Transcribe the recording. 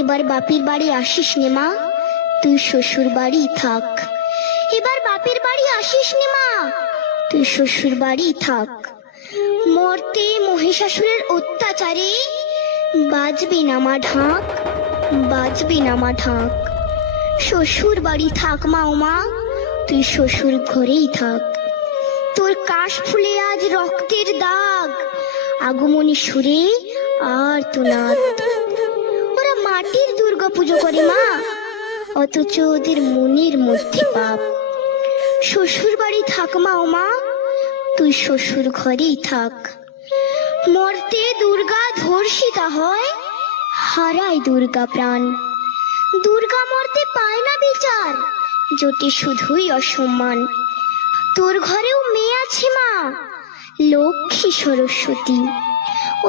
এবার বাপের বাড়ি আসিস নে মা, তুই শ্বশুর বাড়ি থাক। এবার বাপের বাড়ি আসিস নে মা, তুই শ্বশুর বাড়ি থাক। মর্তে মহিষাসুরের অত্যাচারে বাজবে না মা ঢাক, বাজবে না মা ঢাক। শ্বশুর বাড়ি থাক মা ও মা, তুই শ্বশুর ঘরেই থাক। তোর কাশ ফুলে আজ রক্তের দাগ, আগমনী সুরে আর তো নাদ। ওরা মাটির দুর্গা পুজো করে মা, অথচ ওদের মনের মধ্যে পাপ। শ্বশুর বাড়ি থাক মা ও মা, তুই শ্বশুর ঘরেই থাক। মর্তে দুর্গা ধর্ষিতা হয়, হারায় দুর্গা প্রাণ। দুর্গা মর্তে পায় না বিচার, জোটে শুধুই অসম্মান। তোর ঘরেও মেয়ে আছে মা, লক্ষ্মী সরস্বতী।